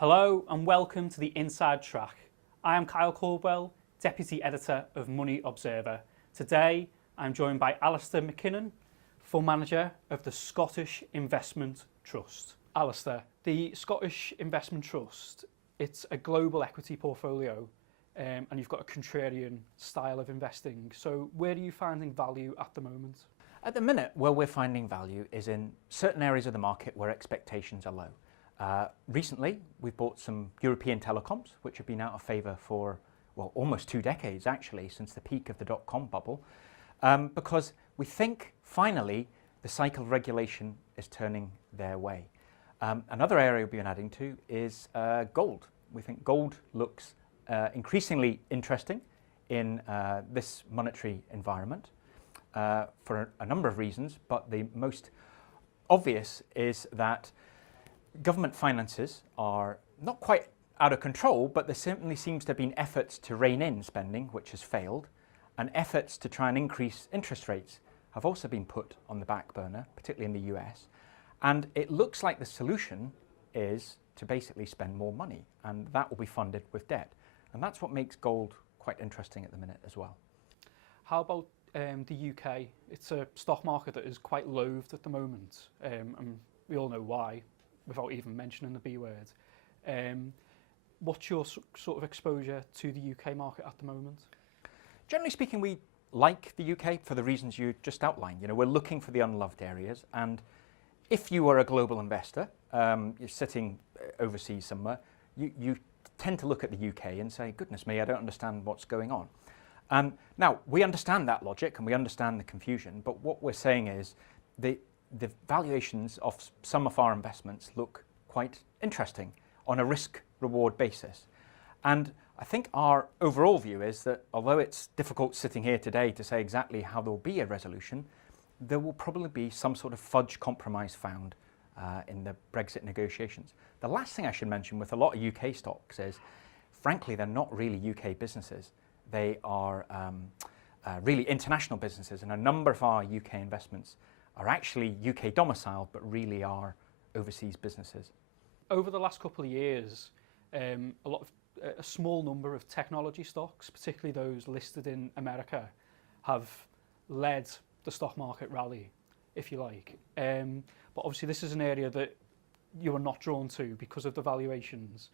Hello and welcome to the Inside Track. I am Kyle Caldwell, Deputy Editor of Money Observer. Today I'm joined by Alasdair McKinnon, Fund Manager of the Scottish Investment Trust. Alasdair, the Scottish Investment Trust, it's a global equity portfolio and you've got a contrarian style of investing. So where are you finding value at the moment? At the minute, where we're finding value is in certain areas of the market where expectations are low. Recently, we've bought some European telecoms, which have been out of favour for, well, almost 2 decades actually, since the peak of the dot-com bubble, because we think finally the cycle of regulation is turning their way. Another area we've been adding to is gold. We think gold looks increasingly interesting in this monetary environment for a number of reasons, but the most obvious is that government finances are not quite out of control, but there certainly seems to have been efforts to rein in spending, which has failed, and efforts to try and increase interest rates have also been put on the back burner, particularly in the US. And it looks like the solution is to basically spend more money, and that will be funded with debt. And that's what makes gold quite interesting at the minute as well. How about the UK? It's a stock market that is quite loathed at the moment, and we all know why, without even mentioning the B word. What's your sort of exposure to the UK market at the moment? Generally speaking, we like the UK for the reasons you just outlined. You know, we're looking for the unloved areas, and if you are a global investor, you're sitting overseas somewhere, you tend to look at the UK and say, goodness me, I don't understand what's going on. Now, we understand that logic and we understand the confusion, but what we're saying is the valuations of some of our investments look quite interesting on a risk-reward basis. And I think our overall view is that although it's difficult sitting here today to say exactly how there will be a resolution, there will probably be some sort of fudge compromise found in the Brexit negotiations. The last thing I should mention with a lot of UK stocks is, frankly, they're not really UK businesses. They are really international businesses, and a number of our UK investments are actually UK domiciled, but really are overseas businesses. Over the last couple of years, a small number of technology stocks, particularly those listed in America, have led the stock market rally, if you like. But obviously this is an area that you are not drawn to because of the valuations.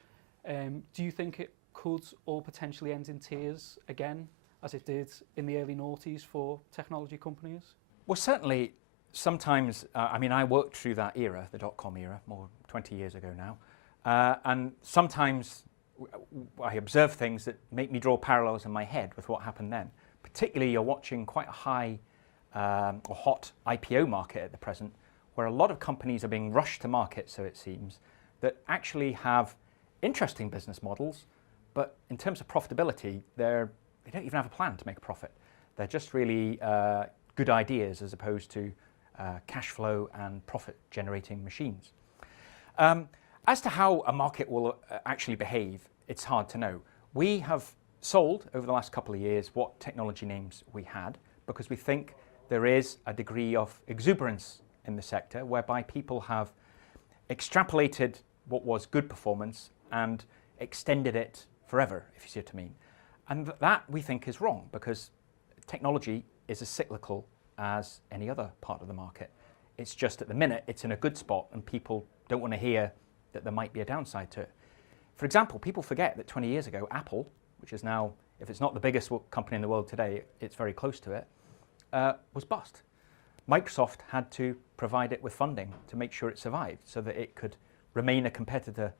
Do you think it could all potentially end in tears again, as it did in the early noughties for technology companies? Well, certainly sometimes, I mean, I worked through that era, the dot-com era, more than 20 years ago now, and sometimes I observe things that make me draw parallels in my head with what happened then. Particularly, you're watching quite a high or hot IPO market at the present, where a lot of companies are being rushed to market, so it seems, that actually have interesting business models, but in terms of profitability, they don't even have a plan to make a profit. They're just really good ideas as opposed to cash flow and profit generating machines. As to how a market will actually behave, it's hard to know. We have sold over the last couple of years what technology names we had, because we think there is a degree of exuberance in the sector whereby people have extrapolated what was good performance and extended it forever, if you see what I mean. And that we think is wrong, because technology is as cyclical as any other part of the market. It's just at the minute it's in a good spot and people don't want to hear that there might be a downside to it. For example, people forget that 20 years ago, Apple, which is now, if it's not the biggest company in the world today, it's very close to it, was bust. Microsoft had to provide it with funding to make sure it survived so that it could remain a competitor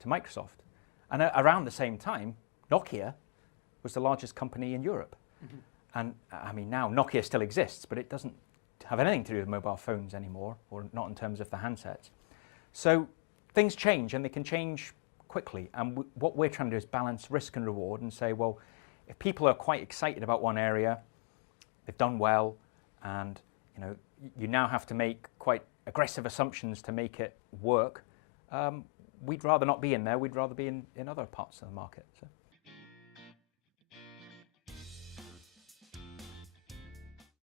to Microsoft. And around the same time, Nokia was the largest company in Europe. Mm-hmm. And I mean, now Nokia still exists, but it doesn't have anything to do with mobile phones anymore, or not in terms of the handsets. So things change, and they can change quickly. And what we're trying to do is balance risk and reward and say, well, if people are quite excited about one area, they've done well, and you now have to make quite aggressive assumptions to make it work. We'd rather not be in there. We'd rather be in other parts of the market. So.